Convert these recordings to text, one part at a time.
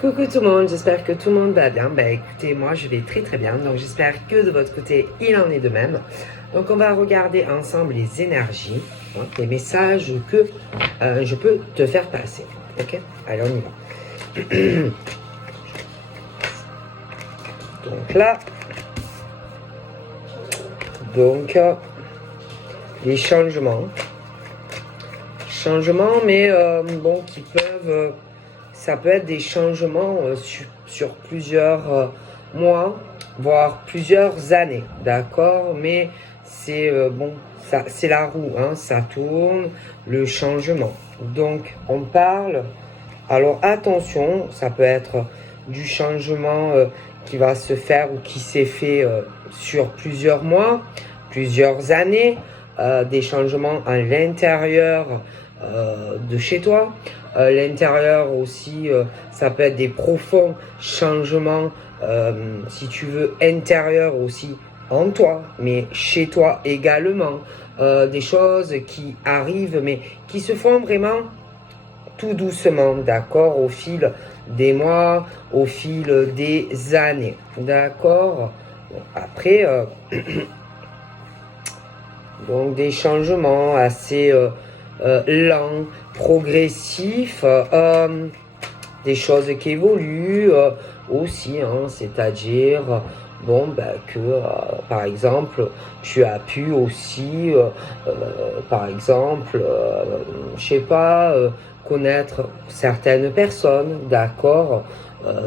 Coucou tout le monde, j'espère que tout le monde va bien. Écoutez, moi je vais très bien, donc j'espère que de votre côté il en est de même. Donc on va regarder ensemble les énergies, les messages que je peux te faire passer. Ok? Allez, on y va. Donc là, les changements, mais bon, qui peuvent... ça peut être des changements sur plusieurs mois, voire plusieurs années, d'accord? Mais c'est bon, c'est la roue, hein, ça tourne, le changement. Donc, on parle, alors attention, ça peut être du changement qui va se faire ou qui s'est fait sur plusieurs mois, plusieurs années, des changements à l'intérieur de chez toi. L'intérieur aussi, ça peut être des profonds changements, si tu veux, intérieurs aussi en toi, mais chez toi également. Des choses qui arrivent, mais qui se font vraiment tout doucement, d'accord, au fil des mois, au fil des années, d'accord. Bon, après, donc des changements assez lents, progressifs, des choses qui évoluent aussi, hein, c'est-à-dire bon, que par exemple tu as pu aussi par exemple je sais pas, connaître certaines personnes, d'accord,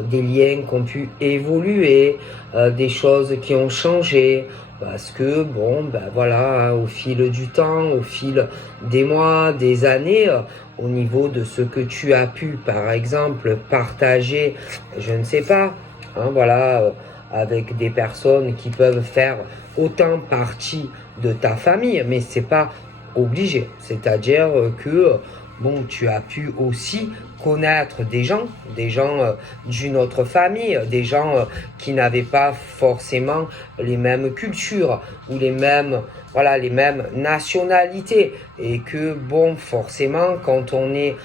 des liens qui ont pu évoluer, des choses qui ont changé, parce que bon, voilà, hein, au fil du temps, au fil des mois, des années, au niveau de ce que tu as pu, par exemple, partager, je ne sais pas, hein, voilà, avec des personnes qui peuvent faire autant partie de ta famille, mais c'est pas obligé. C'est-à-dire que bon, tu as pu aussi connaître des gens d'une autre famille, des gens qui n'avaient pas forcément les mêmes cultures ou les mêmes nationalités, et que bon, forcément, quand on est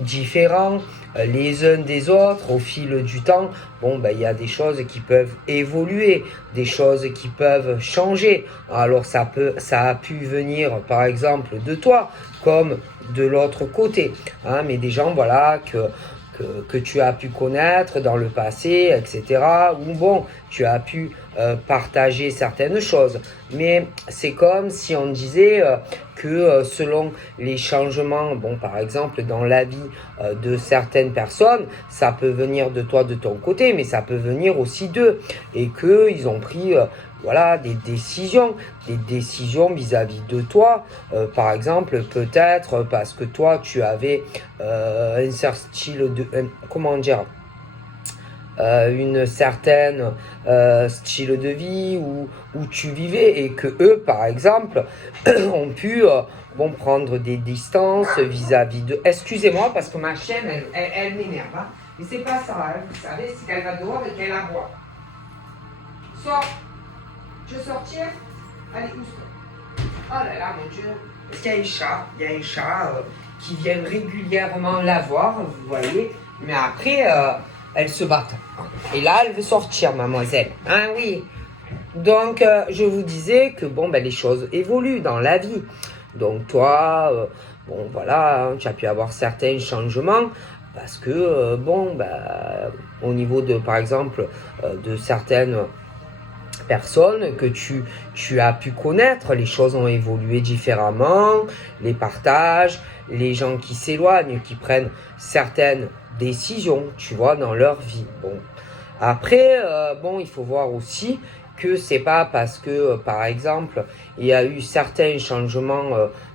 différents les uns des autres au fil du temps, bon, il y a des choses qui peuvent évoluer, des choses qui peuvent changer. Alors ça a pu venir par exemple de toi comme de l'autre côté, hein, mais des gens, voilà, que tu as pu connaître dans le passé, etc. Ou bon, tu as pu partager certaines choses. Mais c'est comme si on disait que selon les changements, bon, par exemple, dans la vie de certaines personnes, ça peut venir de toi, de ton côté, mais ça peut venir aussi d'eux. Et qu'ils ont pris voilà, des décisions vis-à-vis de toi. Par exemple, peut-être parce que toi, tu avais un certain style de... comment dire, une certaine style de vie où tu vivais, et que eux, par exemple, ont pu bon, prendre des distances vis-à-vis de... Excusez-moi, parce que ma chienne, elle m'énerve. Hein. Mais c'est pas ça, hein. Vous savez, c'est qu'elle va dehors et qu'elle aboie. Sors. Je veux sortir. Allez, où ça? Oh là là, mon Dieu. Parce qu'il y a un chat qui vient régulièrement la voir, vous voyez. Mais après, elles se battent. Et là, elle veut sortir, mademoiselle. Hein, oui. Donc, je vous disais que, bon, les choses évoluent dans la vie. Donc, toi, bon, voilà, hein, tu as pu avoir certains changements. Parce que, bon, au niveau de, par exemple, de certaines personnes que tu as pu connaître, les choses ont évolué différemment, les partages, les gens qui s'éloignent, qui prennent certaines décisions, tu vois, dans leur vie. Bon, après, bon, il faut voir aussi que c'est pas parce que, par exemple, il y a eu certains changements,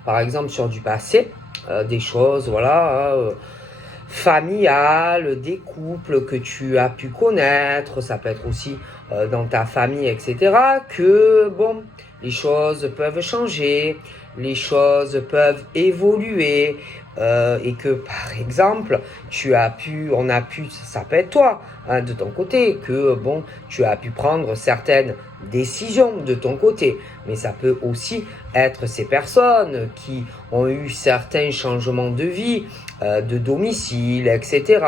par exemple, sur du passé, des choses, voilà, familiales, des couples que tu as pu connaître, ça peut être aussi dans ta famille, etc., que, bon, les choses peuvent changer, les choses peuvent évoluer, et que par exemple ça peut être toi hein, de ton côté, que bon tu as pu prendre certaines décisions de ton côté, mais ça peut aussi être ces personnes qui ont eu certains changements de vie, de domicile, etc.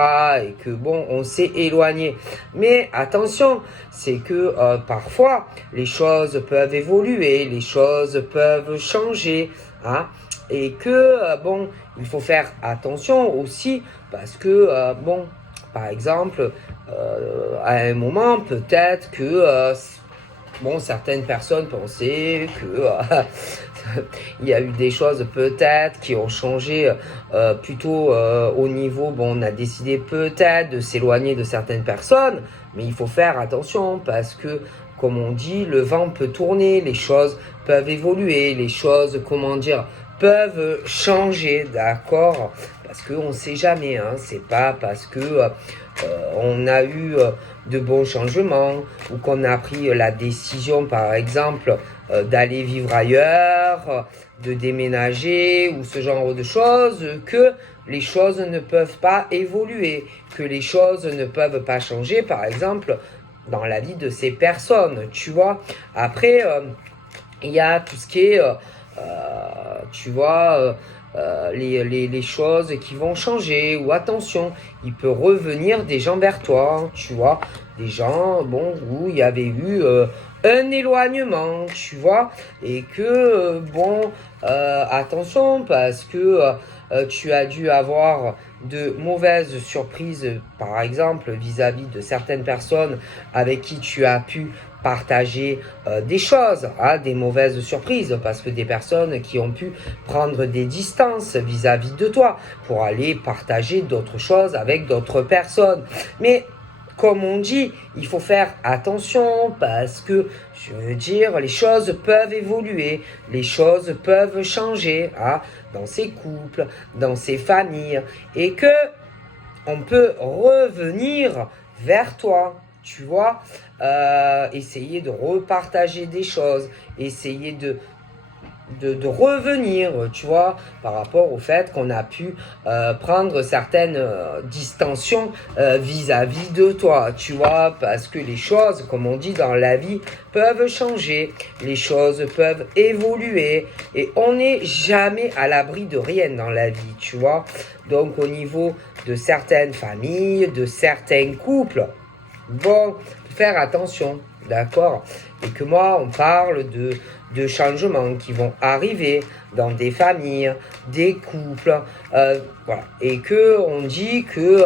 Et que bon, on s'est éloigné. Mais attention, c'est que parfois les choses peuvent évoluer, les choses peuvent changer, hein, et que bon, il faut faire attention aussi parce que bon, par exemple, à un moment peut-être que bon, certaines personnes pensaient que il y a eu des choses peut-être qui ont changé plutôt au niveau, bon, on a décidé peut-être de s'éloigner de certaines personnes, mais il faut faire attention parce que, comme on dit, le vent peut tourner, les choses peuvent évoluer, les choses, comment dire, peuvent changer, d'accord? Parce qu'on ne sait jamais, hein, c'est pas parce que on a eu de bons changements ou qu'on a pris la décision, par exemple, d'aller vivre ailleurs, de déménager ou ce genre de choses, que les choses ne peuvent pas évoluer, que les choses ne peuvent pas changer, par exemple, dans la vie de ces personnes, tu vois. Après, il y a tout ce qui est, tu vois, les choses qui vont changer, ou attention, il peut revenir des gens vers toi, tu vois, des gens, bon, où il y avait eu un éloignement, tu vois, et que, bon, attention, parce que tu as dû avoir de mauvaises surprises, par exemple, vis-à-vis de certaines personnes avec qui tu as pu partager des choses, hein, des mauvaises surprises, parce que des personnes qui ont pu prendre des distances vis-à-vis de toi pour aller partager d'autres choses avec d'autres personnes. Mais comme on dit, il faut faire attention parce que, je veux dire, les choses peuvent évoluer, les choses peuvent changer hein, dans ces couples, dans ces familles, et que on peut revenir vers toi, tu vois, essayer de repartager des choses, essayer de revenir, tu vois, par rapport au fait qu'on a pu prendre certaines distensions vis-à-vis de toi, tu vois, parce que les choses, comme on dit dans la vie, peuvent changer, les choses peuvent évoluer, et on n'est jamais à l'abri de rien dans la vie, tu vois. Donc au niveau de certaines familles, de certains couples, bon, faire attention, d'accord? Et que moi, on parle de changements qui vont arriver dans des familles, des couples, voilà. Et que on dit que,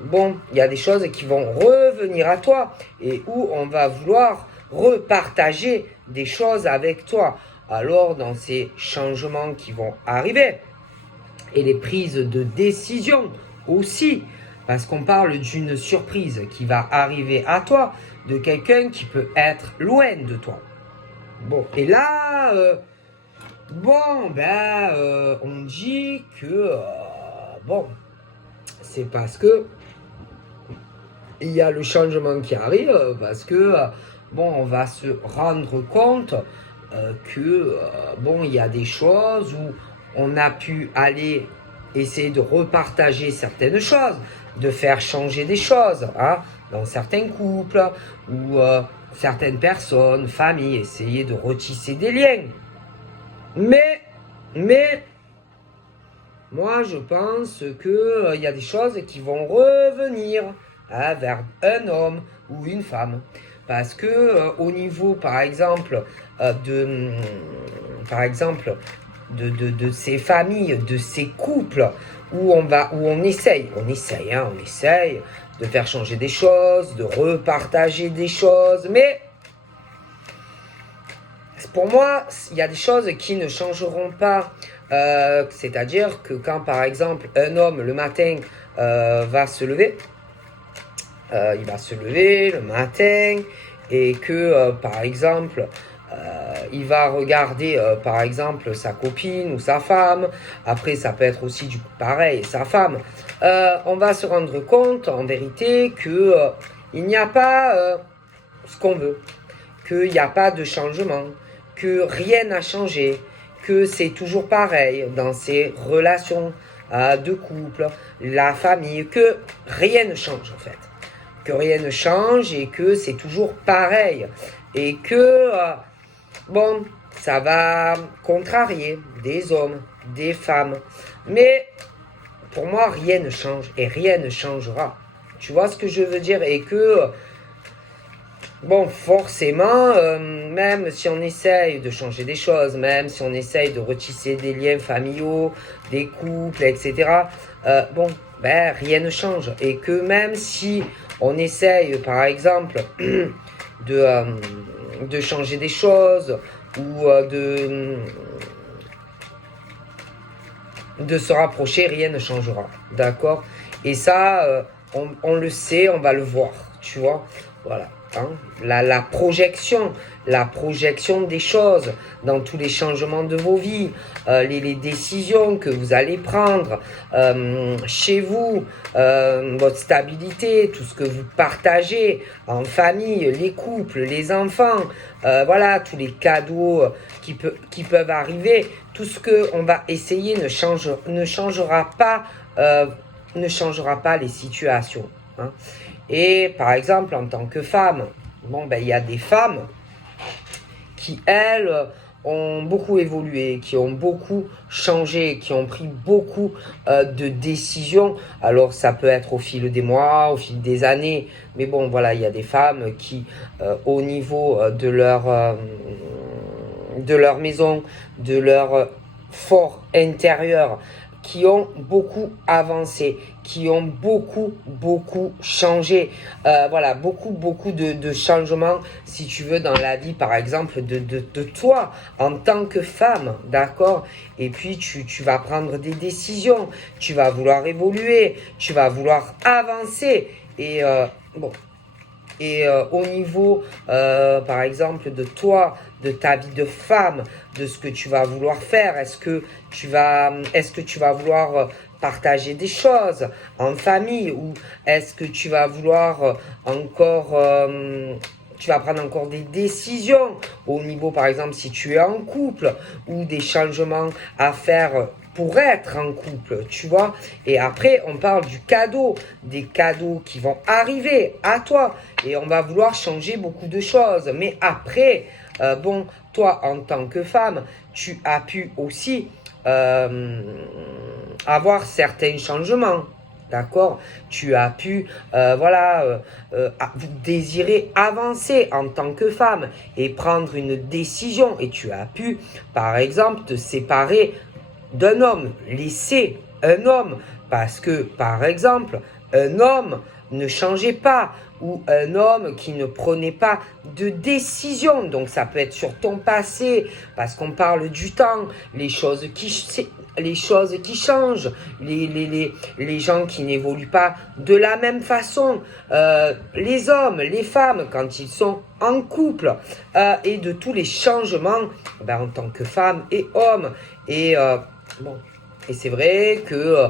bon, il y a des choses qui vont revenir à toi et où on va vouloir repartager des choses avec toi. Alors, dans ces changements qui vont arriver, et les prises de décision aussi, parce qu'on parle d'une surprise qui va arriver à toi, de quelqu'un qui peut être loin de toi. Bon, et là, bon, ben, on dit que, bon, c'est parce que il y a le changement qui arrive, parce que, bon, on va se rendre compte que, bon, il y a des choses où on a pu aller essayer de repartager certaines choses, de faire changer des choses, hein, dans certains couples ou certaines personnes, familles, essayer de retisser des liens. Mais, moi je pense que y a des choses qui vont revenir hein, vers un homme ou une femme. Parce que au niveau, par exemple, par exemple, de ces familles, de ces couples où on essaye, hein, on essaye de faire changer des choses, de repartager des choses, mais pour moi, il y a des choses qui ne changeront pas. C'est-à-dire que quand, par exemple, un homme le matin va se lever, il va se lever le matin et que, par exemple, il va regarder, par exemple, sa copine ou sa femme. Après, ça peut être aussi du pareil, sa femme. On va se rendre compte, en vérité, que il n'y a pas ce qu'on veut, qu'il n'y a pas de changement, que rien n'a changé, que c'est toujours pareil dans ces relations de couple, la famille, que rien ne change en fait. Que rien ne change et que c'est toujours pareil. Et que, bon, ça va contrarier des hommes, des femmes. Mais pour moi, rien ne change et rien ne changera. Tu vois ce que je veux dire? Et que, bon, forcément, même si on essaye de changer des choses, même si on essaye de retisser des liens familiaux, des couples, etc., bon, ben, rien ne change. Et que même si on essaye, par exemple, de changer des choses ou de se rapprocher, rien ne changera. D'accord? Et ça, on le sait, on va le voir. Tu vois? Voilà. Hein? La projection des choses dans tous les changements de vos vies, les décisions que vous allez prendre chez vous, votre stabilité, tout ce que vous partagez en famille, les couples, les enfants, voilà, tous les cadeaux qui peuvent arriver, tout ce qu'on va essayer ne changera pas, les situations. Hein. Et par exemple, en tant que femme, bon, ben, il y a des femmes qui, elles, ont beaucoup évolué, qui ont beaucoup changé, qui ont pris beaucoup de décisions. Alors, ça peut être au fil des mois, au fil des années. Mais bon, voilà, il y a des femmes qui, au niveau de leur maison, de leur fort intérieur, qui ont beaucoup avancé, qui ont beaucoup changé. Voilà, beaucoup de changements, si tu veux, dans la vie, par exemple, de toi, en tant que femme, d'accord? Et puis, tu vas prendre des décisions, tu vas vouloir évoluer, tu vas vouloir avancer. Et bon... Et au niveau, par exemple, de toi, de ta vie de femme, de ce que tu vas vouloir faire, est-ce que tu vas vouloir partager des choses en famille ou est-ce que tu vas vouloir encore, tu vas prendre encore des décisions au niveau, par exemple, si tu es en couple ou des changements à faire pour être en couple, tu vois. Et après, on parle du cadeau, des cadeaux qui vont arriver à toi. Et on va vouloir changer beaucoup de choses. Mais après, bon, toi, en tant que femme, tu as pu aussi avoir certains changements. D'accord? Tu as pu, désirer avancer en tant que femme et prendre une décision. Et tu as pu, par exemple, te séparer d'un homme, laisser un homme, parce que, par exemple, un homme ne changeait pas, ou un homme qui ne prenait pas de décision. Donc ça peut être sur ton passé, parce qu'on parle du temps, les choses qui changent, les gens qui n'évoluent pas de la même façon, les hommes, les femmes, quand ils sont en couple, et de tous les changements en tant que femme et homme. Et bon, et c'est vrai que,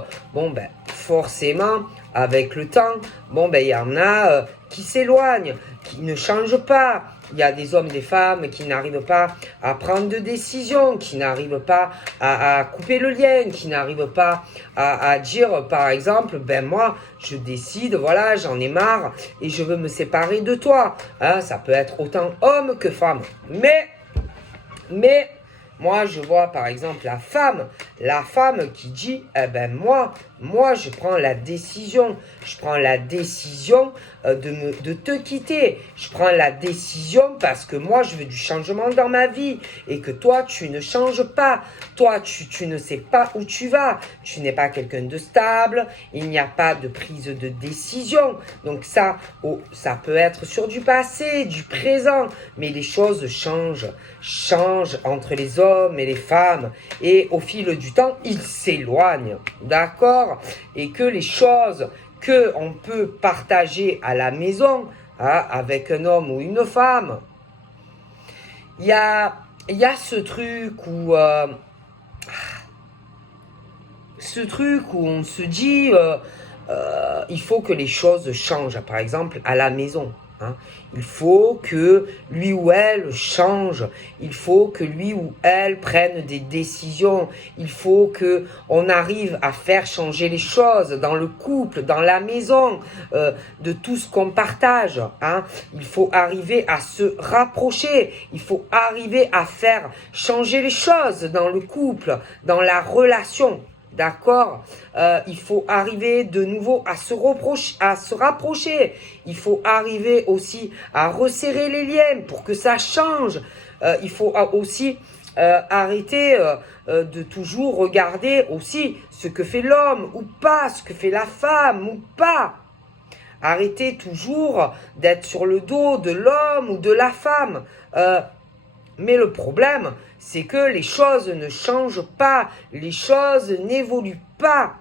forcément, avec le temps, il y en a qui s'éloignent, qui ne changent pas. Il y a des hommes et des femmes qui n'arrivent pas à prendre de décision, qui n'arrivent pas à couper le lien, qui n'arrivent pas à dire, par exemple, moi, je décide, voilà, j'en ai marre et je veux me séparer de toi. Hein, ça peut être autant homme que femme. Mais, moi, je vois par exemple la femme qui dit, moi, je prends la décision. Je prends la décision de te quitter. Je prends la décision parce que moi, je veux du changement dans ma vie et que toi, tu ne changes pas. Toi, tu ne sais pas où tu vas. Tu n'es pas quelqu'un de stable. Il n'y a pas de prise de décision. Donc ça peut être sur du passé, du présent. Mais les choses changent entre les hommes et les femmes. Et au fil du temps, ils s'éloignent. D'accord? Et que les choses qu'on peut partager à la maison, hein, avec un homme ou une femme, il y a ce truc où on se dit il faut que les choses changent, par exemple à la maison. hein. Il faut que lui ou elle change. Il faut que lui ou elle prenne des décisions. Il faut que on arrive à faire changer les choses dans le couple, dans la maison, de tout ce qu'on partage, hein. Il faut arriver à se rapprocher. Il faut arriver à faire changer les choses dans le couple, dans la relation. D'accord, il faut arriver de nouveau à se rapprocher. Il faut arriver aussi à resserrer les liens pour que ça change. Il faut aussi arrêter de toujours regarder aussi ce que fait l'homme ou pas, ce que fait la femme ou pas. Arrêtez toujours d'être sur le dos de l'homme ou de la femme. Mais le problème, c'est que les choses ne changent pas, les choses n'évoluent pas,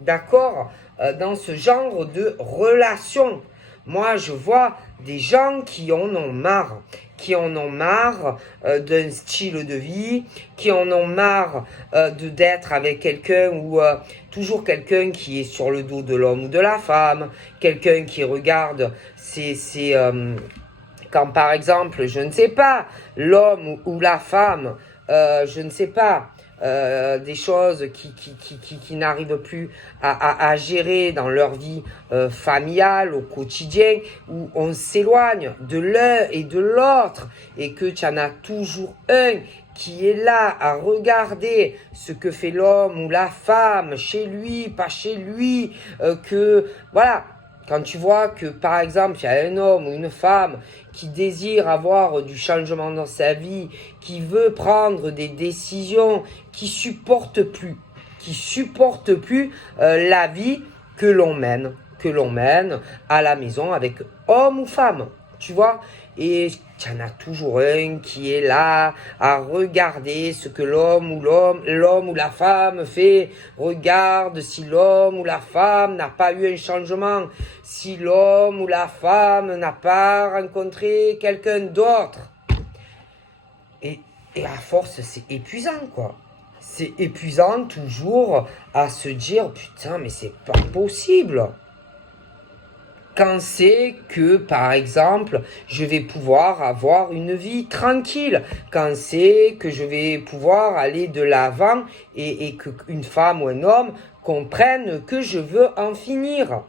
d'accord, dans ce genre de relation. Moi, je vois des gens qui en ont marre, d'un style de vie, qui en ont marre d'être avec quelqu'un ou toujours quelqu'un qui est sur le dos de l'homme ou de la femme, quelqu'un qui regarde quand par exemple, je ne sais pas, l'homme ou la femme, je ne sais pas, des choses qui n'arrivent plus à gérer dans leur vie familiale, au quotidien, où on s'éloigne de l'un et de l'autre, et que tu en as toujours un qui est là à regarder ce que fait l'homme ou la femme, chez lui, pas chez lui, voilà. Quand tu vois que, par exemple, il y a un homme ou une femme qui désire avoir du changement dans sa vie, qui veut prendre des décisions, qui supporte plus la vie que l'on mène à la maison avec homme ou femme, tu vois. Et il y en a toujours un qui est là à regarder ce que l'homme ou la femme fait. Regarde si l'homme ou la femme n'a pas eu un changement, si l'homme ou la femme n'a pas rencontré quelqu'un d'autre. Et à force, c'est épuisant, quoi. C'est épuisant toujours à se dire, putain, mais c'est pas possible. Quand c'est que, par exemple, je vais pouvoir avoir une vie tranquille, quand c'est que je vais pouvoir aller de l'avant et qu'une femme ou un homme comprenne que je veux en finir.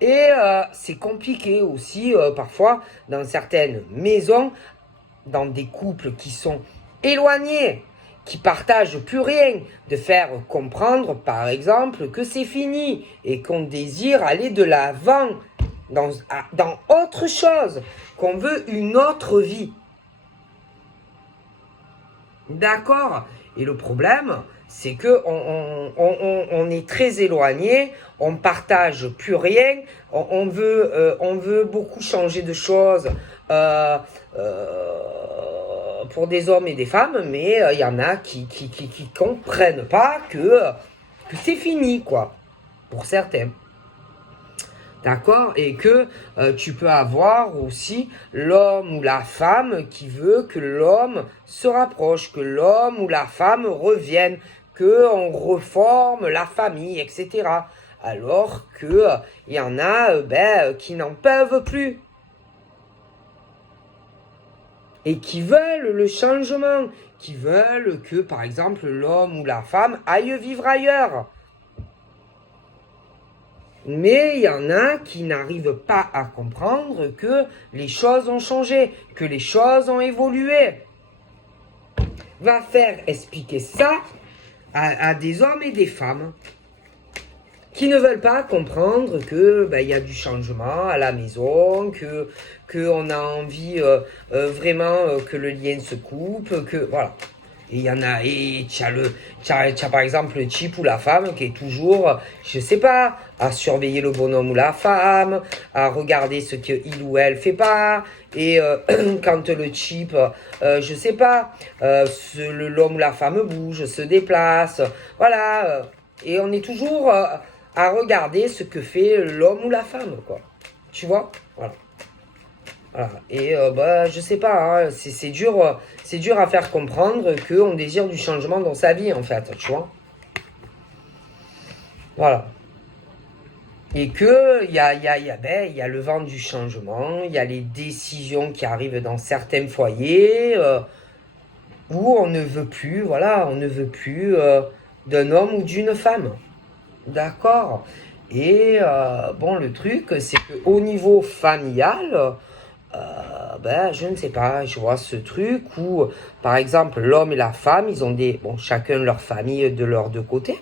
Et c'est compliqué aussi parfois dans certaines maisons, dans des couples qui sont éloignés, qui partagent plus rien, de faire comprendre par exemple que c'est fini et qu'on désire aller de l'avant dans autre chose, qu'on veut une autre vie. D'accord? Et le problème, c'est que on est très éloigné, on partage plus rien, on veut beaucoup changer de choses pour des hommes et des femmes, mais il y en a qui comprennent pas que c'est fini, quoi, pour certains. D'accord? Et que tu peux avoir aussi l'homme ou la femme qui veut que l'homme se rapproche, que l'homme ou la femme revienne, qu'on reforme la famille, etc. Alors que y en a qui n'en peuvent plus. Et qui veulent le changement, qui veulent que, par exemple, l'homme ou la femme aille vivre ailleurs. Mais il y en a qui n'arrivent pas à comprendre que les choses ont changé, que les choses ont évolué. Va faire expliquer ça à des hommes et des femmes qui ne veulent pas comprendre que y a du changement à la maison, que on a envie vraiment que le lien se coupe, que voilà. Et il y en a, et t'as par exemple le type ou la femme qui est toujours, je sais pas, à surveiller le bonhomme ou la femme, à regarder ce qu'il ou elle fait pas, et quand le type, je sais pas, l'homme ou la femme bouge, se déplace, voilà, et on est toujours à regarder ce que fait l'homme ou la femme, quoi. Tu vois? Voilà. Voilà. Et je sais pas, hein, c'est dur à faire comprendre qu'on désire du changement dans sa vie, en fait, tu vois. Voilà. Et que il y a le vent du changement, il y a les décisions qui arrivent dans certains foyers où on ne veut plus, voilà, on ne veut plus d'un homme ou d'une femme. D'accord? Et bon, le truc, c'est qu'au niveau familial, ben, je ne sais pas, je vois ce truc où, par exemple, l'homme et la femme, ils ont bon, chacun leur famille de leurs deux côtés,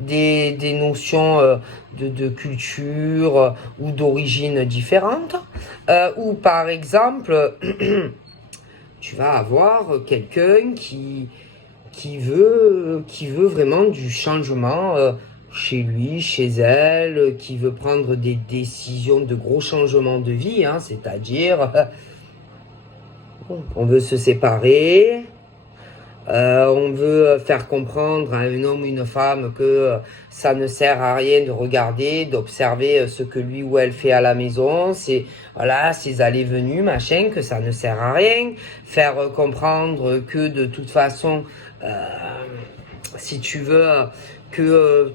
des notions de culture ou d'origine différentes, ou par exemple, tu vas avoir quelqu'un qui veut vraiment du changement chez lui, chez elle, qui veut prendre des décisions de gros changements de vie, hein, c'est-à-dire on veut se séparer, on veut faire comprendre à un homme ou une femme que ça ne sert à rien de regarder, d'observer ce que lui ou elle fait à la maison, c'est voilà, ces allées-venues, machin, que ça ne sert à rien, faire comprendre que de toute façon, si tu veux, que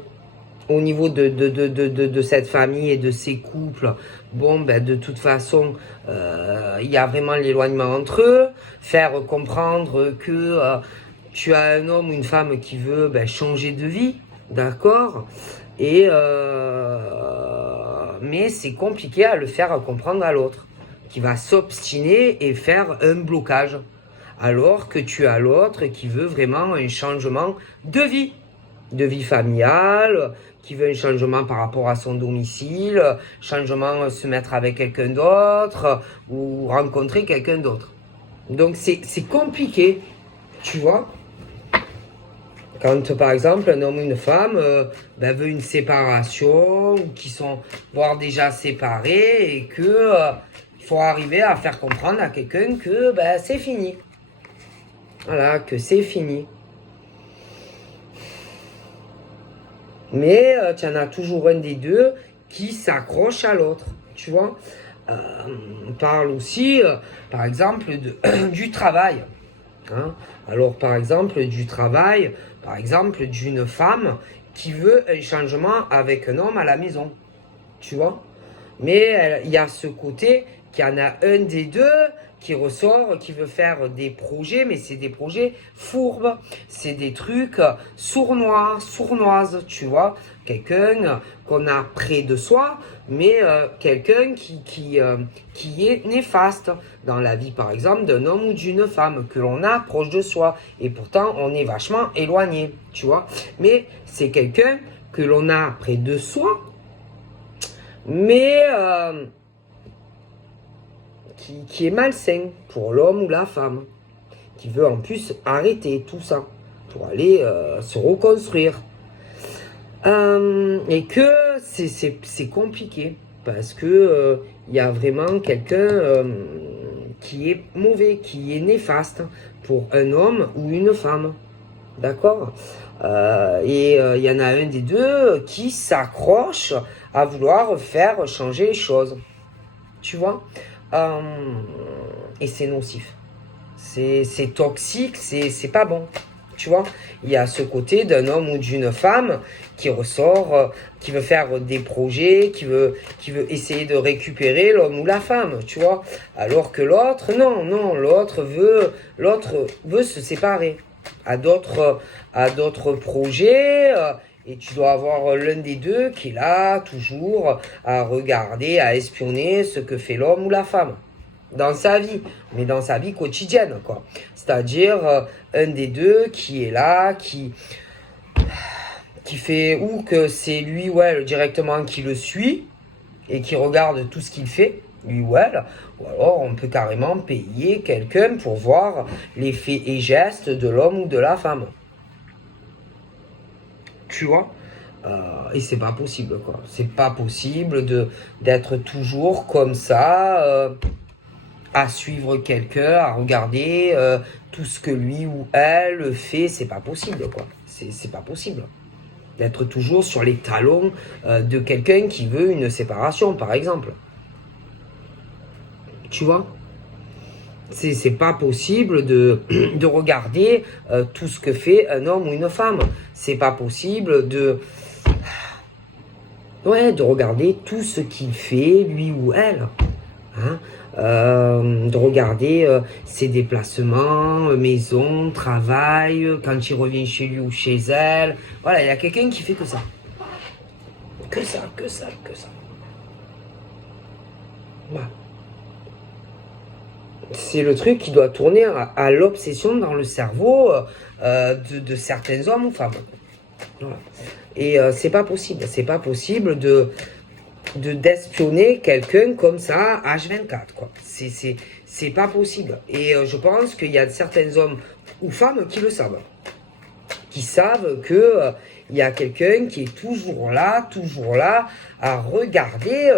au niveau de cette famille et de ces couples, bon, ben, de toute façon, il y a vraiment l'éloignement entre eux. Faire comprendre que tu as un homme ou une femme qui veut ben, changer de vie, d'accord? Et mais c'est compliqué à le faire comprendre à l'autre, qui va s'obstiner et faire un blocage. Alors que tu as l'autre qui veut vraiment un changement de vie familiale, qui veut un changement par rapport à son domicile, changement se mettre avec quelqu'un d'autre ou rencontrer quelqu'un d'autre. Donc c'est compliqué, tu vois. Quand par exemple un homme ou une femme ben, veut une séparation ou qui sont voire déjà séparés et que il faut arriver à faire comprendre à quelqu'un que ben, c'est fini. Voilà, que c'est fini. Mais tu en as toujours un des deux qui s'accroche à l'autre, tu vois. On parle aussi, par exemple, du travail. Hein. Alors, par exemple, du travail, par exemple, d'une femme qui veut un changement avec un homme à la maison, tu vois. Mais il y a ce côté qu'il y en a un des deux qui ressort, qui veut faire des projets, mais c'est des projets fourbes, c'est des trucs sournois, sournoises, tu vois. Quelqu'un qu'on a près de soi, mais quelqu'un qui est néfaste dans la vie, par exemple, d'un homme ou d'une femme que l'on a proche de soi. Et pourtant, on est vachement éloigné, tu vois. Mais c'est quelqu'un que l'on a près de soi, mais qui est malsain pour l'homme ou la femme, qui veut en plus arrêter tout ça pour aller se reconstruire. Et que c'est compliqué parce que il y a vraiment quelqu'un qui est mauvais, qui est néfaste pour un homme ou une femme. D'accord? Et il y en a un des deux qui s'accroche à vouloir faire changer les choses. Tu vois? Et c'est nocif. C'est toxique, c'est pas bon. Tu vois? Il y a ce côté d'un homme ou d'une femme qui ressort, qui veut faire des projets, qui veut essayer de récupérer l'homme ou la femme, tu vois? Alors que l'autre, non, l'autre veut se séparer à d'autres projets. Et tu dois avoir l'un des deux qui est là, toujours, à regarder, à espionner ce que fait l'homme ou la femme. Dans sa vie, mais dans sa vie quotidienne, quoi. C'est-à-dire, un des deux qui est là, qui fait, ou que c'est lui ou elle directement qui le suit, et qui regarde tout ce qu'il fait, lui ou elle, ou alors on peut carrément payer quelqu'un pour voir les faits et gestes de l'homme ou de la femme. Tu vois? Et c'est pas possible, quoi. C'est pas possible d'être toujours comme ça, à suivre quelqu'un, à regarder tout ce que lui ou elle fait. C'est pas possible, quoi. C'est pas possible. D'être toujours sur les talons de quelqu'un qui veut une séparation, par exemple. Tu vois? C'est pas possible de regarder tout ce que fait un homme ou une femme. C'est pas possible Ouais, de regarder tout ce qu'il fait, lui ou elle. Hein, de regarder ses déplacements, maison, travail, quand il revient chez lui ou chez elle. Voilà, il y a quelqu'un qui fait que ça. Que ça, que ça, que ça. Voilà. C'est le truc qui doit tourner à l'obsession dans le cerveau de certains hommes ou femmes. Voilà. Et c'est pas possible. C'est pas possible d'espionner quelqu'un comme ça H24 quoi. C'est pas possible. Et je pense qu'il y a certains hommes ou femmes qui le savent. Qui savent que il y a quelqu'un qui est toujours là à regarder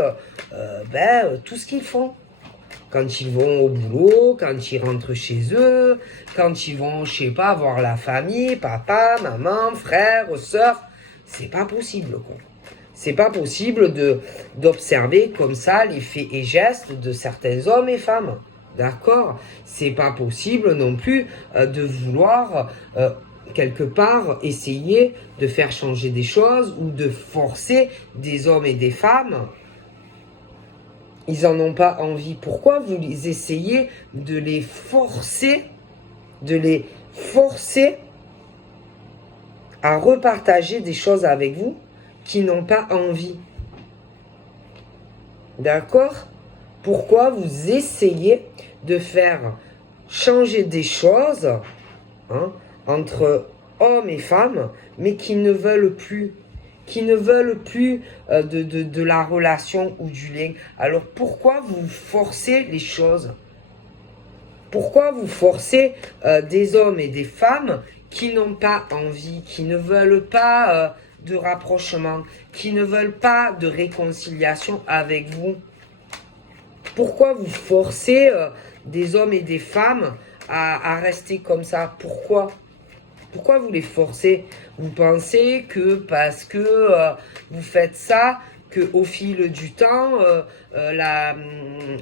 tout ce qu'ils font. Quand ils vont au boulot, quand ils rentrent chez eux, quand ils vont, je sais pas, voir la famille, papa, maman, frère, soeur, c'est pas possible, quoi. C'est pas possible d'observer comme ça les faits et gestes de certains hommes et femmes. D'accord? C'est pas possible non plus de vouloir quelque part essayer de faire changer des choses ou de forcer des hommes et des femmes. Ils en ont pas envie. Pourquoi vous essayez de les forcer à repartager des choses avec vous qui n'ont pas envie? D'accord? Pourquoi vous essayez de faire changer des choses entre hommes et femmes, mais qui ne veulent plus de la relation ou du lien? Alors pourquoi vous forcez les choses? Pourquoi vous forcez des hommes et des femmes qui n'ont pas envie, qui ne veulent pas de rapprochement, qui ne veulent pas de réconciliation avec vous? Pourquoi vous forcez des hommes et des femmes à rester comme ça? Pourquoi vous les forcez? Vous pensez que parce que vous faites ça, qu'au fil du temps,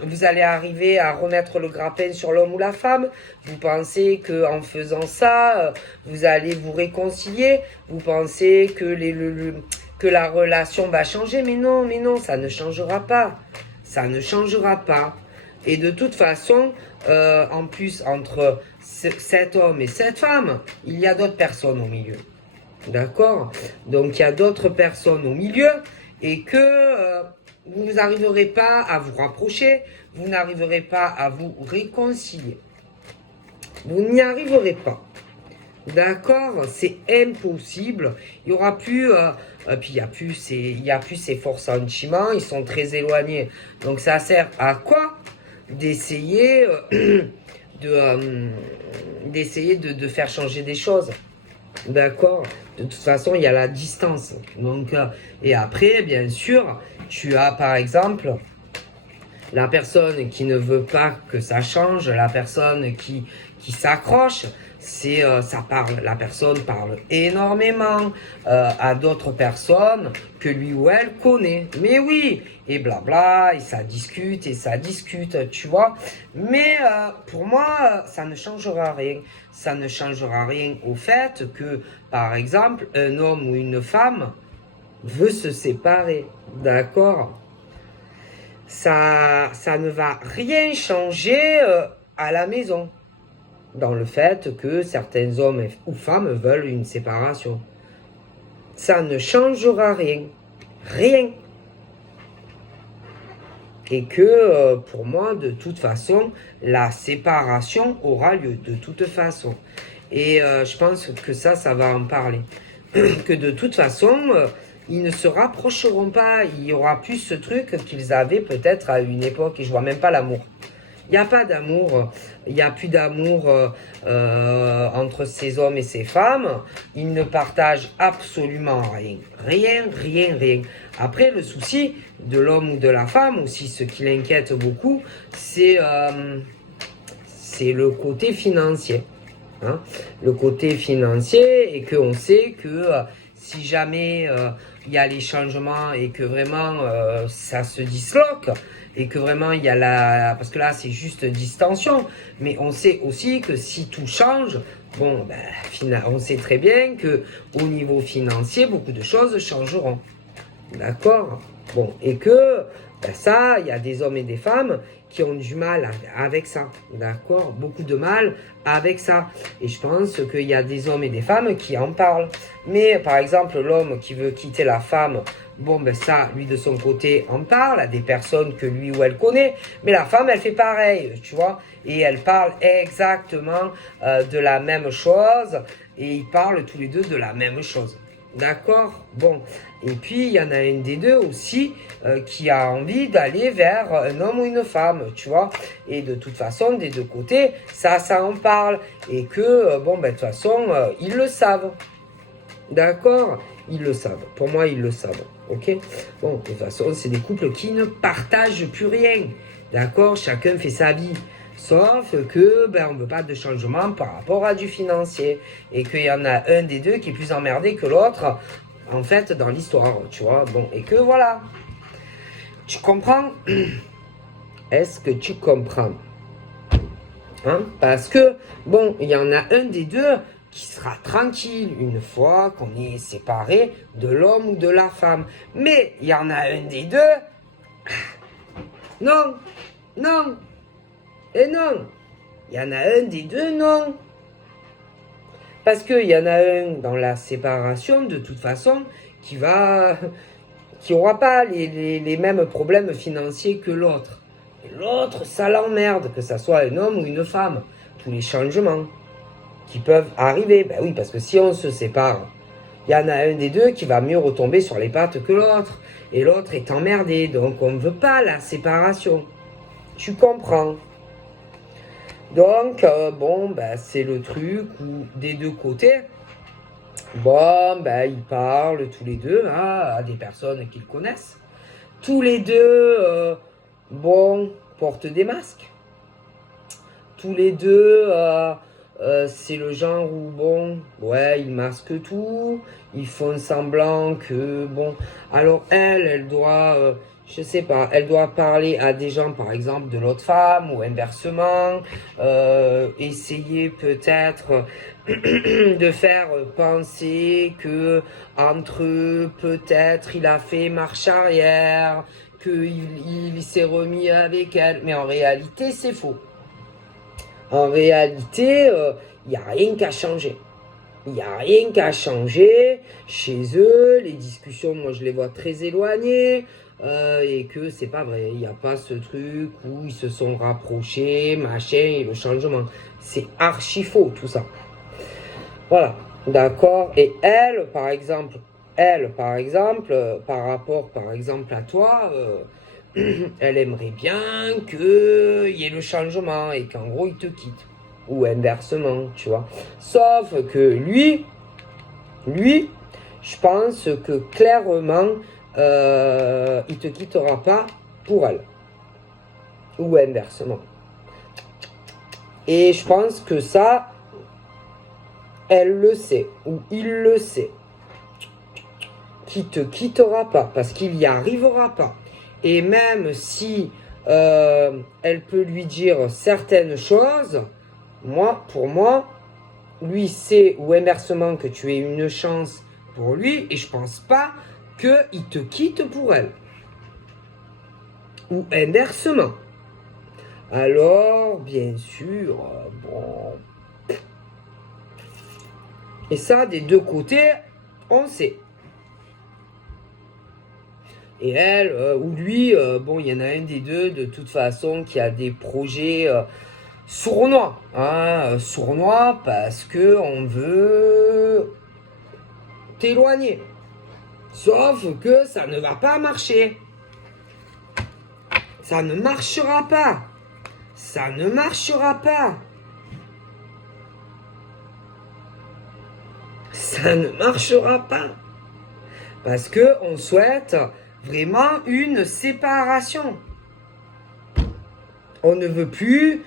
vous allez arriver à remettre le grappin sur l'homme ou la femme? Vous pensez qu'en faisant ça, vous allez vous réconcilier? Vous pensez que la relation va changer? Mais non, ça ne changera pas. Ça ne changera pas. Et de toute façon, en plus, entre cet homme et cette femme, il y a d'autres personnes au milieu. D'accord? Donc, il y a d'autres personnes au milieu et que vous n'arriverez pas à vous rapprocher, vous n'arriverez pas à vous réconcilier. Vous n'y arriverez pas. D'accord? C'est impossible. Il n'y aura plus... puis il y a plus ces forts sentiments, ils sont très éloignés. Donc ça sert à quoi? D'essayer de faire changer des choses. D'accord? De toute façon, il y a la distance. Donc, et après, bien sûr, tu as par exemple la personne qui ne veut pas que ça change, la personne qui s'accroche. La personne parle énormément à d'autres personnes que lui ou elle connaît. Mais oui, et blabla, et ça discute, tu vois. Mais pour moi, ça ne changera rien. Ça ne changera rien au fait que, par exemple, un homme ou une femme veut se séparer. D'accord? Ça ne va rien changer à la maison. Dans le fait que certains hommes ou femmes veulent une séparation. Ça ne changera rien. Rien. Et que pour moi, de toute façon, la séparation aura lieu de toute façon. Et je pense que ça va en parler. Que de toute façon, ils ne se rapprocheront pas. Il y aura plus ce truc qu'ils avaient peut-être à une époque. Et je vois même pas l'amour. Il n'y a pas d'amour, il n'y a plus d'amour entre ces hommes et ces femmes. Ils ne partagent absolument rien. Rien. Après, le souci de l'homme ou de la femme, aussi ce qui l'inquiète beaucoup, c'est le côté financier. Hein, le côté financier, et qu'on sait que si jamais il y a les changements et que vraiment ça se disloque, et que vraiment il y a parce que là c'est juste distension, mais on sait aussi que si tout change, bon, on sait très bien que au niveau financier, beaucoup de choses changeront. D'accord? Bon, et que ben ça, il y a des hommes et des femmes qui ont du mal avec ça. D'accord? Beaucoup de mal avec ça. Et je pense qu'il y a des hommes et des femmes qui en parlent. Mais par exemple, l'homme qui veut quitter la femme, bon, ben ça, lui de son côté en parle à des personnes que lui ou elle connaît. Mais la femme, elle fait pareil, tu vois? Et elle parle exactement de la même chose. Et ils parlent tous les deux de la même chose. D'accord? Bon. Et puis, il y en a un des deux aussi qui a envie d'aller vers un homme ou une femme, tu vois. Et de toute façon, des deux côtés, ça en parle. Et que, bon, ben, de toute façon, ils le savent. D'accord? Ils le savent. Pour moi, ils le savent. Ok? Bon, de toute façon, c'est des couples qui ne partagent plus rien. D'accord? Chacun fait sa vie. Sauf que, ben, on ne veut pas de changement par rapport à du financier. Et qu'il y en a un des deux qui est plus emmerdé que l'autre, en fait, dans l'histoire, tu vois. Bon, et que voilà. Tu comprends? Est-ce que tu comprends? Hein? Parce que, bon, il y en a un des deux qui sera tranquille une fois qu'on est séparé de l'homme ou de la femme. Mais il y en a un des deux. Non, non, et non. Il y en a un des deux, non. Parce qu'il y en a un dans la séparation, de toute façon, qui aura pas les mêmes problèmes financiers que l'autre. Et l'autre, ça l'emmerde, que ça soit un homme ou une femme. Tous les changements qui peuvent arriver. Ben oui, parce que si on se sépare, il y en a un des deux qui va mieux retomber sur les pattes que l'autre. Et l'autre est emmerdé, donc on ne veut pas la séparation. Tu comprends? Donc, bon, ben, c'est le truc où des deux côtés, bon, ben, ils parlent tous les deux à des personnes qu'ils connaissent. Tous les deux, bon, portent des masques. Tous les deux, c'est le genre où, bon, ouais, ils masquent tout, ils font semblant que, bon, alors elle doit, je sais pas, elle doit parler à des gens, par exemple, de l'autre femme, ou inversement, essayer peut-être de faire penser que entre eux, peut-être, il a fait marche arrière, qu'il s'est remis avec elle, mais en réalité, c'est faux. En réalité, il n'y a rien qu'à changer. Il n'y a rien qu'à changer chez eux. Les discussions, moi, je les vois très éloignées. Et que c'est pas vrai. Il n'y a pas ce truc où ils se sont rapprochés, machin, et le changement. C'est archi faux, tout ça. Voilà. D'accord. Et elle, par exemple, par rapport, par exemple, à toi, elle aimerait bien qu'il y ait le changement et qu'en gros, il te quitte. Ou inversement, tu vois. Sauf que lui, je pense que clairement, il te quittera pas pour elle. Ou inversement. Et je pense que ça, elle le sait. Ou il le sait. Qui te quittera pas. Parce qu'il n'y arrivera pas. Et même si elle peut lui dire certaines choses, pour moi, lui sait ou inversement que tu es une chance pour lui et je pense pas qu'il te quitte pour elle. Ou inversement. Alors, bien sûr, bon. Et ça, des deux côtés, on sait. Et elle, ou lui, bon, il y en a un des deux, de toute façon, qui a des projets sournois. Hein, sournois parce que on veut t'éloigner. Sauf que ça ne va pas marcher. Ça ne marchera pas. Ça ne marchera pas. Ça ne marchera pas. Parce que on souhaite vraiment une séparation. On ne veut plus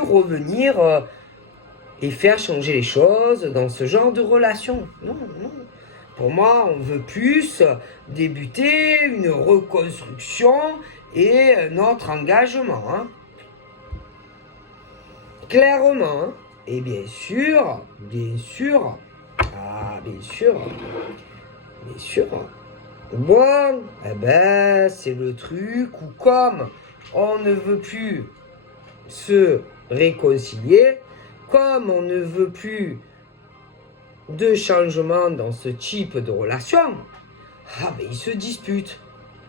revenir et faire changer les choses dans ce genre de relation. Non, non. Pour moi, on veut plus débuter une reconstruction et notre engagement. Hein. Clairement. Hein. Et bien sûr, bien sûr, Bon, eh ben, c'est le truc où comme on ne veut plus se réconcilier, comme on ne veut plus de changement dans ce type de relation, ah ben ils se disputent.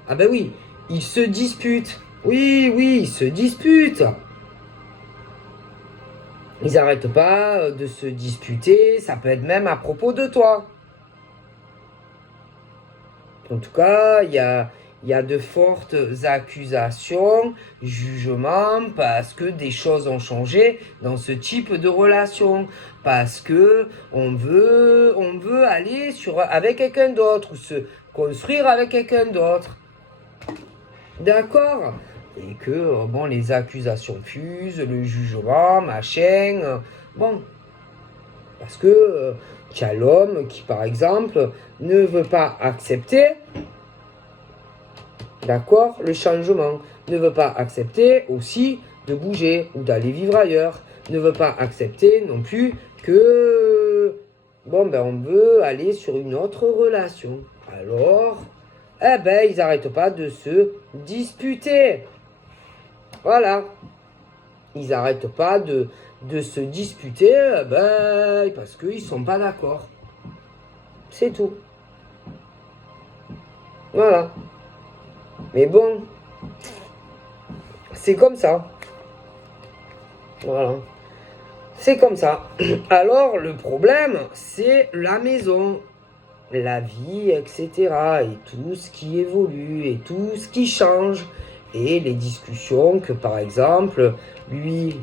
Ah ben oui, ils se disputent. Oui, oui, ils se disputent. Ils n'arrêtent pas de se disputer, ça peut être même à propos de toi. En tout cas, il y a de fortes accusations, jugements, parce que des choses ont changé dans ce type de relation. Parce que on veut aller avec quelqu'un d'autre ou se construire avec quelqu'un d'autre. D'accord? Et que, bon, les accusations fusent, le jugement, machin. Bon, parce que tu as l'homme qui, par exemple, ne veut pas accepter, d'accord, le changement, ne veut pas accepter aussi de bouger ou d'aller vivre ailleurs, ne veut pas accepter non plus que, bon, ben, on veut aller sur une autre relation. Alors, eh ben, ils n'arrêtent pas de se disputer. Voilà. Ils n'arrêtent pas de se disputer, ben, parce qu'ils ne sont pas d'accord. C'est tout. Voilà. Mais bon, c'est comme ça. Voilà. C'est comme ça. Alors, le problème, c'est la maison, la vie, etc. Et tout ce qui évolue, et tout ce qui change. Et les discussions que, par exemple, lui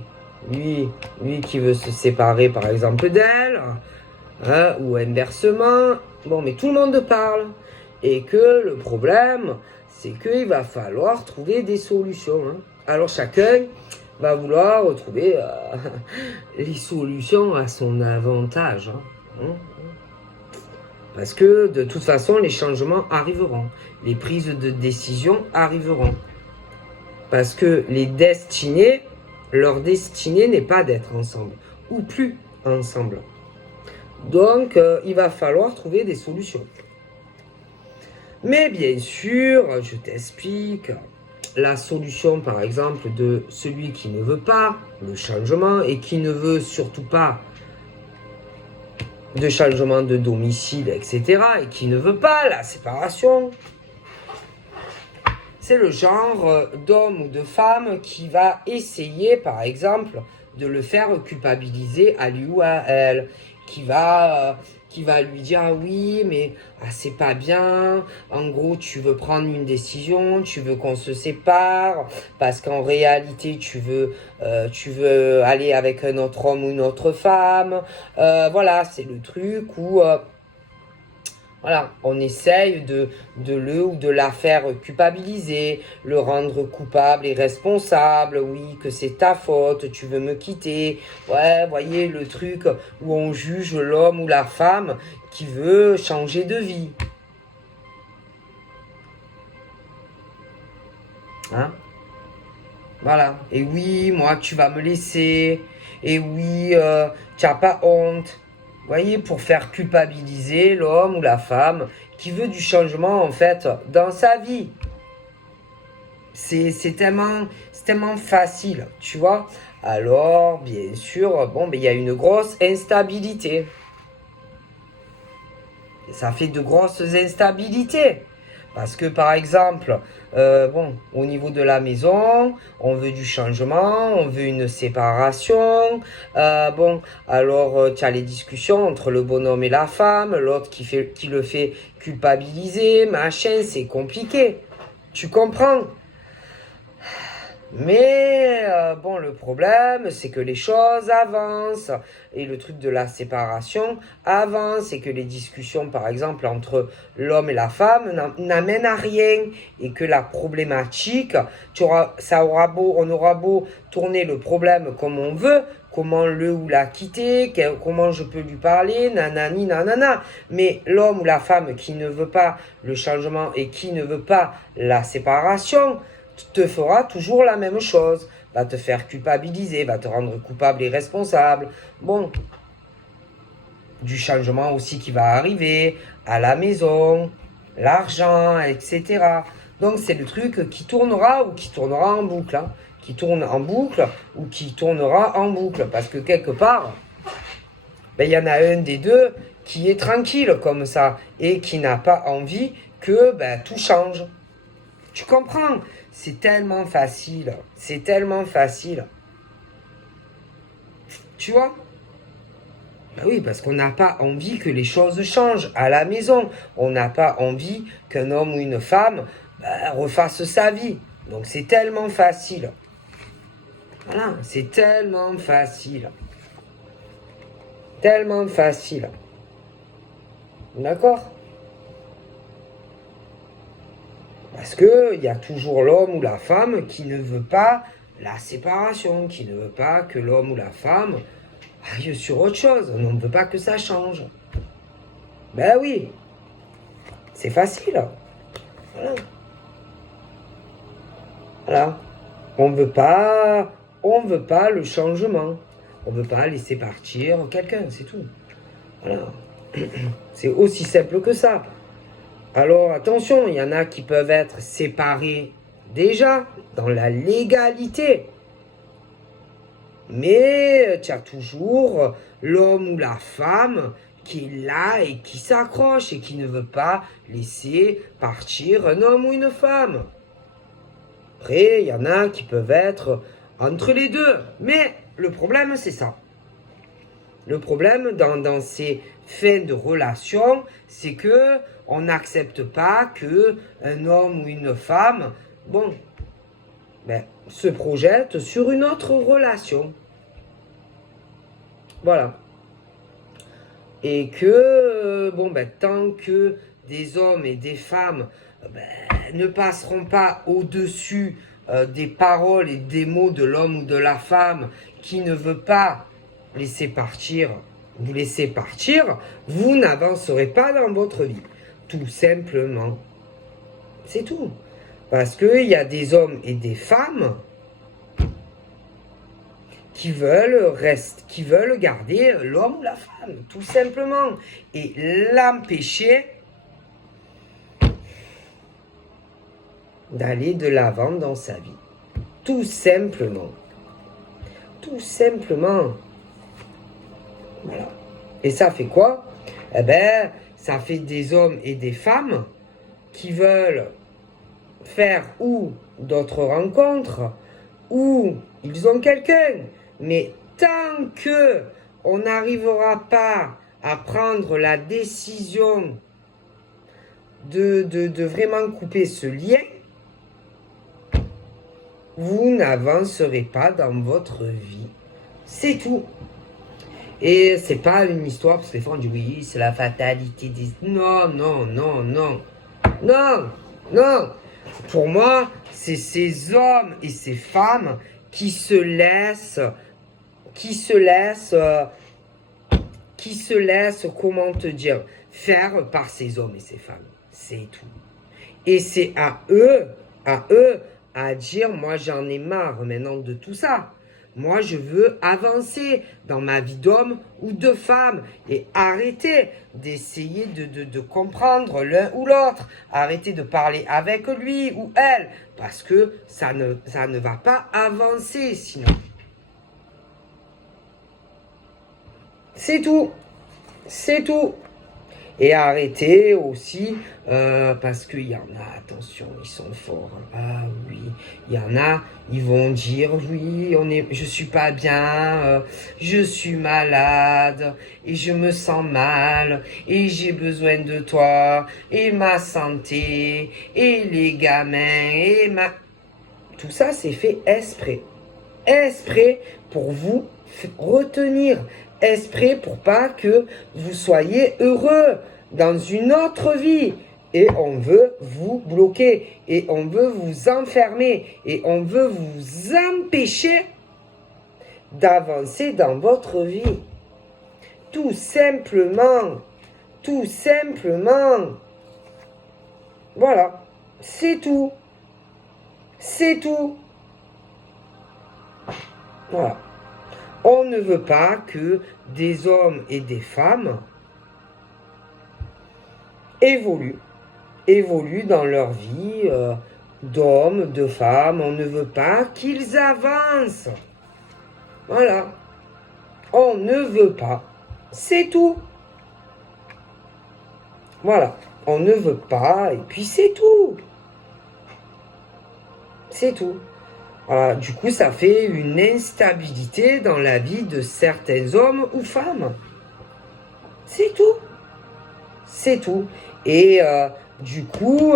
qui veut se séparer, par exemple, d'elle, hein, ou inversement. Bon, mais tout le monde parle. Et que le problème, c'est qu'il va falloir trouver des solutions. Hein. Alors chacun va vouloir trouver les solutions à son avantage. Hein. Parce que de toute façon, les changements arriveront. Les prises de décision arriveront. Parce que les destinés, leur destinée n'est pas d'être ensemble. Ou plus ensemble. Donc, il va falloir trouver des solutions. Mais bien sûr, je t'explique, la solution par exemple de celui qui ne veut pas le changement et qui ne veut surtout pas de changement de domicile, etc. et qui ne veut pas la séparation, c'est le genre d'homme ou de femme qui va essayer par exemple de le faire culpabiliser à lui ou à elle, qui va lui dire ah oui mais c'est pas bien, en gros tu veux prendre une décision, tu veux qu'on se sépare parce qu'en réalité tu veux aller avec un autre homme ou une autre femme, voilà c'est le truc où voilà, on essaye de le ou de la faire culpabiliser, le rendre coupable et responsable, oui, que c'est ta faute, tu veux me quitter. Ouais, voyez le truc où on juge l'homme ou la femme qui veut changer de vie. Hein? Voilà. Et oui, moi, tu vas me laisser. Et oui, tu n'as pas honte. Vous voyez, pour faire culpabiliser l'homme ou la femme qui veut du changement, en fait, dans sa vie. C'est tellement facile, tu vois. Alors, bien sûr, bon, il y a une grosse instabilité. Ça fait de grosses instabilités. Parce que par exemple, bon, au niveau de la maison, on veut du changement, on veut une séparation. Bon, alors tu as les discussions entre le bonhomme et la femme, l'autre qui le fait culpabiliser, machin, c'est compliqué. Tu comprends? Mais bon, le problème, c'est que les choses avancent et le truc de la séparation avance et que les discussions, par exemple, entre l'homme et la femme n'amènent à rien et que la problématique, on aura beau tourner le problème comme on veut, comment le ou la quitter, comment je peux lui parler, nanani, nanana. Mais l'homme ou la femme qui ne veut pas le changement et qui ne veut pas la séparation, te fera toujours la même chose, va te faire culpabiliser, va te rendre coupable et responsable. Bon, du changement aussi qui va arriver à la maison. l'argent, etc. Donc c'est le truc qui tournera ou qui tournera en boucle, hein. Qui tourne en boucle ou qui tournera en boucle. Parce que quelque part, ben, y en a un des deux qui est tranquille comme ça et qui n'a pas envie que ben, tout change. Tu comprends? C'est tellement facile. C'est tellement facile. Tu vois? Ben oui, parce qu'on n'a pas envie que les choses changent à la maison. On n'a pas envie qu'un homme ou une femme refasse sa vie. Donc c'est tellement facile. Voilà, c'est tellement facile. Tellement facile. D'accord? Parce qu'il y a toujours l'homme ou la femme qui ne veut pas la séparation, qui ne veut pas que l'homme ou la femme aille sur autre chose. On ne veut pas que ça change. Ben oui, c'est facile. Voilà. Voilà. On ne veut pas le changement. On ne veut pas laisser partir quelqu'un, c'est tout. Voilà. C'est aussi simple que ça. Alors attention, il y en a qui peuvent être séparés déjà dans la légalité. Mais tu as toujours l'homme ou la femme qui est là et qui s'accroche et qui ne veut pas laisser partir un homme ou une femme. Après, il y en a qui peuvent être entre les deux. Mais le problème, c'est ça. Le problème dans ces fins de relation, c'est que on n'accepte pas que un homme ou une femme, se projette sur une autre relation. Voilà. Et que, tant que des hommes et des femmes ne passeront pas au-dessus des paroles et des mots de l'homme ou de la femme qui ne veut pas vous laissez partir, vous n'avancerez pas dans votre vie. Tout simplement. C'est tout. Parce qu'il y a des hommes et des femmes qui veulent garder l'homme ou la femme, tout simplement. Et l'empêcher d'aller de l'avant dans sa vie. Tout simplement. Tout simplement. Voilà. Et ça fait quoi? Ça fait des hommes et des femmes qui veulent faire ou d'autres rencontres, ou ils ont quelqu'un. Mais tant que on n'arrivera pas à prendre la décision de vraiment couper ce lien, vous n'avancerez pas dans votre vie. C'est tout. Et c'est pas une histoire, parce que des fois on dit oui, c'est la fatalité des... Non, non, non, non. Non, non. Pour moi, c'est ces hommes et ces femmes qui se laissent, comment te dire, faire par ces hommes et ces femmes. C'est tout. Et c'est à eux, à dire, moi j'en ai marre maintenant de tout ça. Moi, je veux avancer dans ma vie d'homme ou de femme et arrêter d'essayer de comprendre l'un ou l'autre. Arrêter de parler avec lui ou elle parce que ça ne va pas avancer sinon. C'est tout. C'est tout. Et arrêter aussi, parce qu'il y en a, attention, ils sont forts. Ah oui, il y en a, ils vont dire, oui, je suis pas bien, je suis malade, et je me sens mal, et j'ai besoin de toi, et ma santé, et les gamins, Tout ça, c'est fait exprès. Exprès pour vous retenir. Exprès pour pas que vous soyez heureux dans une autre vie. Et on veut vous bloquer. Et on veut vous enfermer. Et on veut vous empêcher d'avancer dans votre vie. Tout simplement. Tout simplement. Voilà. C'est tout. C'est tout. Voilà. On ne veut pas que des hommes et des femmes évoluent évoluent dans leur vie d'hommes, de femmes. On ne veut pas qu'ils avancent. Voilà. On ne veut pas. C'est tout. Voilà. On ne veut pas et puis c'est tout. C'est tout. Voilà. Du coup, ça fait une instabilité dans la vie de certains hommes ou femmes. C'est tout. C'est tout. Et du coup,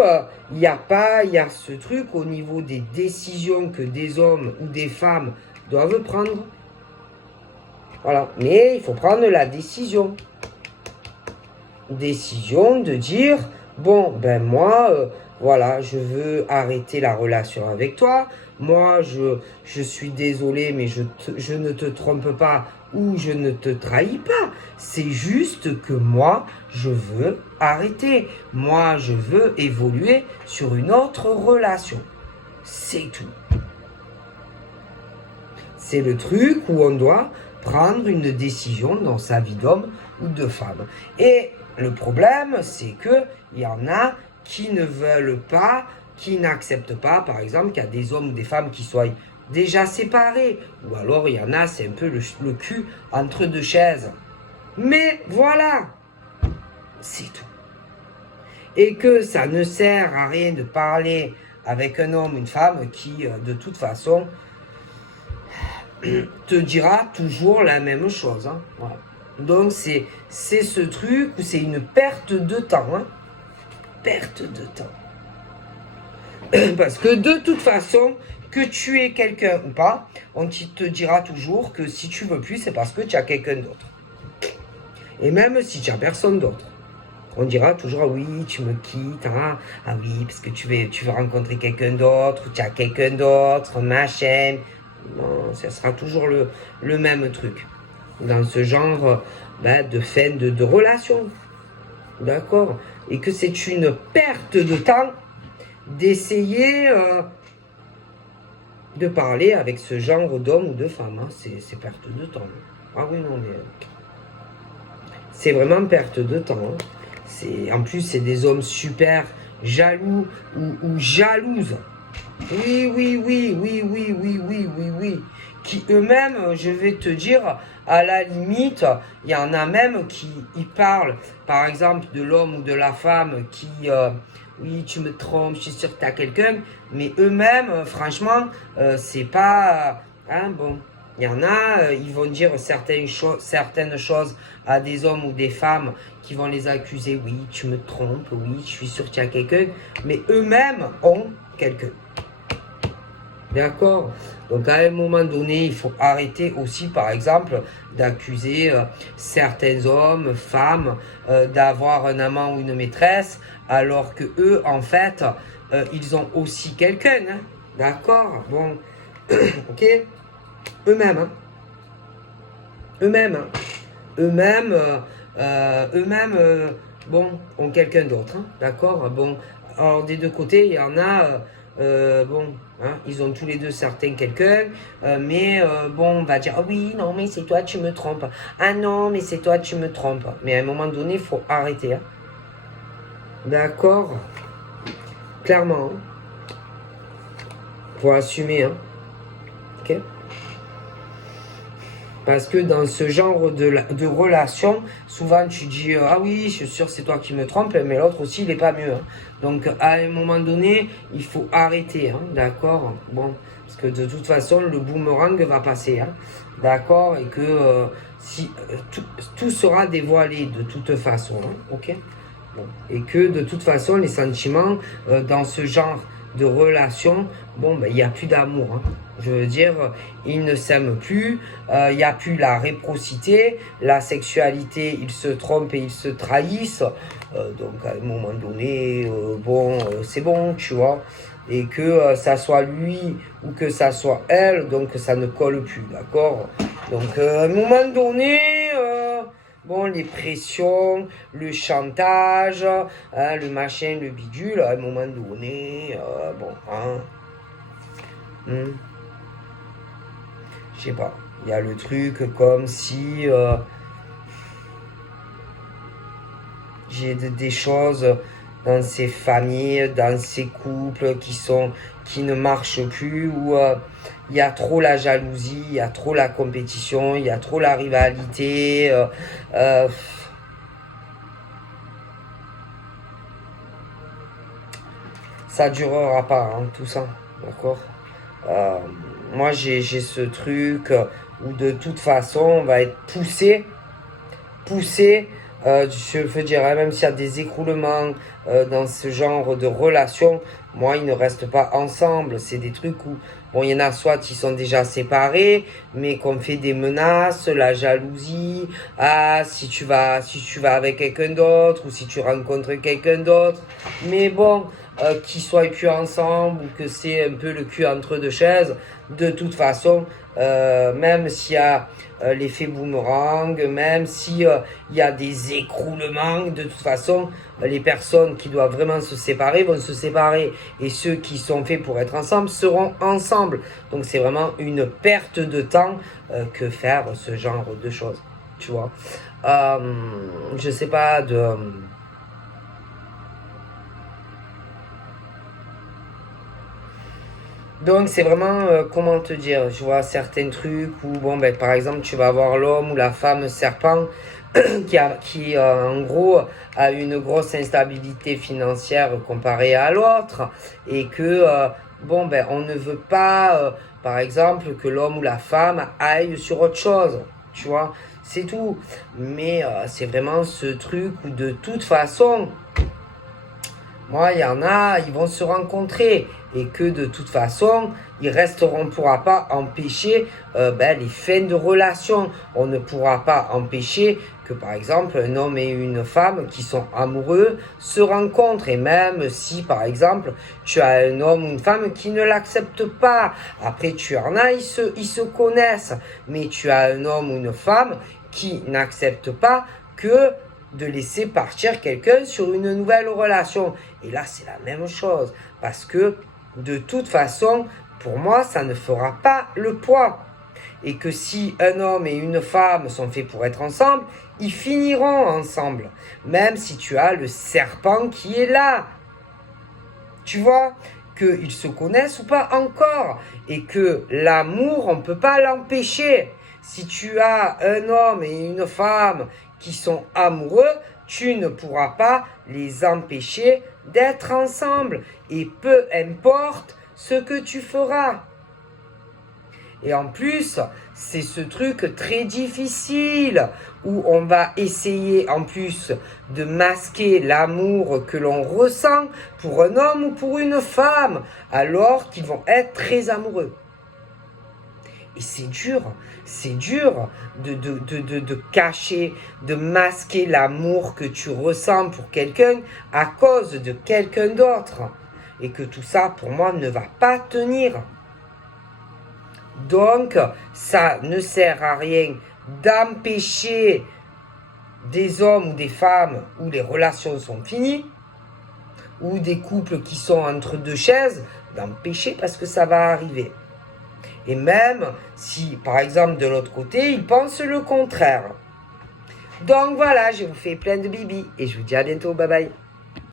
il y a ce truc au niveau des décisions que des hommes ou des femmes doivent prendre. Voilà. Mais il faut prendre la décision. Décision de dire, bon, ben moi, voilà, je veux arrêter la relation avec toi. Moi, je suis désolé, mais je ne te trompe pas ou je ne te trahis pas. C'est juste que moi, je veux arrêter. Moi, je veux évoluer sur une autre relation. C'est tout. C'est le truc où on doit prendre une décision dans sa vie d'homme ou de femme. Et le problème, c'est qu'il y en a qui ne veulent pas, qui n'acceptent pas, par exemple, qu'il y a des hommes ou des femmes qui soient déjà séparés. Ou alors, il y en a, c'est un peu le cul entre deux chaises. Mais voilà, c'est tout. Et que ça ne sert à rien de parler avec un homme ou une femme qui, de toute façon, te dira toujours la même chose. Hein. Voilà. Donc, c'est ce truc où c'est une perte de temps. Hein. Perte de temps. Parce que de toute façon, que tu aies quelqu'un ou pas, on te dira toujours que si tu veux plus, c'est parce que tu as quelqu'un d'autre. Et même si tu as personne d'autre, on dira toujours ah oui, tu me quittes, hein, ah oui, parce que tu veux rencontrer quelqu'un d'autre, ou tu as quelqu'un d'autre, machin. Non, ça sera toujours le même truc. Dans ce genre de fin de relation. D'accord? Et que c'est une perte de temps d'essayer de parler avec ce genre d'homme ou de femme. Hein. C'est perte de temps. Ah oui, non, mais c'est vraiment perte de temps. Hein. En plus, c'est des hommes super jaloux ou jalouses. Oui, oui, oui, oui, oui, oui, oui, oui, oui. Qui eux-mêmes, je vais te dire, à la limite, il y en a même qui parlent, par exemple, de l'homme ou de la femme qui, oui, tu me trompes, je suis sûr que tu as quelqu'un, mais eux-mêmes, franchement, c'est pas, hein, bon. Il y en a, ils vont dire certaines choses à des hommes ou des femmes qui vont les accuser, oui, tu me trompes, oui, je suis sûr que tu as quelqu'un, mais eux-mêmes ont quelqu'un. D'accord? Donc à un moment donné, il faut arrêter aussi, par exemple, d'accuser certains hommes, femmes, d'avoir un amant ou une maîtresse, alors que eux, en fait, ils ont aussi quelqu'un. Hein? D'accord? Bon, ok? Eux-mêmes, hein? Eux-mêmes, hein? Eux-mêmes, bon, ont quelqu'un d'autre. Hein? D'accord? Bon, alors des deux côtés, il y en a, bon, hein, ils ont tous les deux certains quelqu'un, mais bon, on va dire, ah oui, non, mais c'est toi, tu me trompes. Ah non, mais c'est toi, tu me trompes. Mais à un moment donné, il faut arrêter. Hein? D'accord? Clairement. Hein? Faut assumer. Hein? Ok? Parce que dans ce genre de relation, souvent tu dis ah oui, je suis sûr c'est toi qui me trompes, mais l'autre aussi il n'est pas mieux. Hein. Donc à un moment donné, il faut arrêter, hein, d'accord? Bon, parce que de toute façon le boomerang va passer, hein, d'accord? Et que si tout sera dévoilé de toute façon, hein, ok? Bon. Et que de toute façon les sentiments dans ce genre de relation, bon ben il n'y a plus d'amour. Hein. Je veux dire, ils ne s'aiment plus, il n'y a plus la réciprocité, la sexualité, ils se trompent et ils se trahissent. Donc à un moment donné, bon, c'est bon, tu vois. Et que ça soit lui ou que ça soit elle, donc ça ne colle plus, d'accord? Donc à un moment donné, bon, les pressions, le chantage, hein, le machin, le bidule, à un moment donné, bon, hein. Je sais pas, il y a le truc comme si j'ai des choses dans ces familles, dans ces couples qui ne marchent plus, où il y a trop la jalousie, il y a trop la compétition, il y a trop la rivalité. Ça durera pas, hein, tout ça, d'accord? Euh, Moi, j'ai ce truc où de toute façon, on va être poussé, je veux dire, hein, même s'il y a des écroulements dans ce genre de relation, moi, ils ne restent pas ensemble. C'est des trucs où, bon, il y en a soit ils sont déjà séparés, mais qu'on fait des menaces, la jalousie, ah, si tu vas avec quelqu'un d'autre, ou si tu rencontres quelqu'un d'autre. Mais bon, qu'ils soient plus ensemble, ou que c'est un peu le cul entre deux chaises, de toute façon, même s'il y a l'effet boomerang, même si il y a des écroulements, de toute façon, les personnes qui doivent vraiment se séparer vont se séparer. Et ceux qui sont faits pour être ensemble seront ensemble. Donc c'est vraiment une perte de temps que faire ce genre de choses. Tu vois. Je sais pas de... Donc c'est vraiment, comment te dire, je vois certains trucs où, bon, ben, par exemple, tu vas avoir l'homme ou la femme serpent en gros, a une grosse instabilité financière comparée à l'autre et que, bon, ben, on ne veut pas, par exemple, que l'homme ou la femme aille sur autre chose, tu vois, c'est tout. Mais c'est vraiment ce truc où de toute façon, moi, il y en a, ils vont se rencontrer et que de toute façon, ils resteront, on ne pourra pas empêcher les fins de relation. On ne pourra pas empêcher que, par exemple, un homme et une femme qui sont amoureux se rencontrent. Et même si, par exemple, tu as un homme ou une femme qui ne l'accepte pas. Après, tu en as, ils se connaissent. Mais tu as un homme ou une femme qui n'accepte pas que de laisser partir quelqu'un sur une nouvelle relation. Et là, c'est la même chose. Parce que, de toute façon, pour moi, ça ne fera pas le poids. Et que si un homme et une femme sont faits pour être ensemble, ils finiront ensemble. Même si tu as le serpent qui est là. Tu vois, qu'ils se connaissent ou pas encore. Et que l'amour, on ne peut pas l'empêcher. Si tu as un homme et une femme qui sont amoureux, tu ne pourras pas les empêcher d'être ensemble. Et peu importe ce que tu feras. Et en plus, c'est ce truc très difficile où on va essayer en plus de masquer l'amour que l'on ressent pour un homme ou pour une femme alors qu'ils vont être très amoureux. Et c'est dur de cacher, de masquer l'amour que tu ressens pour quelqu'un à cause de quelqu'un d'autre. Et que tout ça, pour moi, ne va pas tenir. Donc, ça ne sert à rien d'empêcher des hommes ou des femmes où les relations sont finies, ou des couples qui sont entre deux chaises, d'empêcher parce que ça va arriver. Et même si, par exemple, de l'autre côté, ils pensent le contraire. Donc voilà, je vous fais plein de bibis et je vous dis à bientôt, bye bye.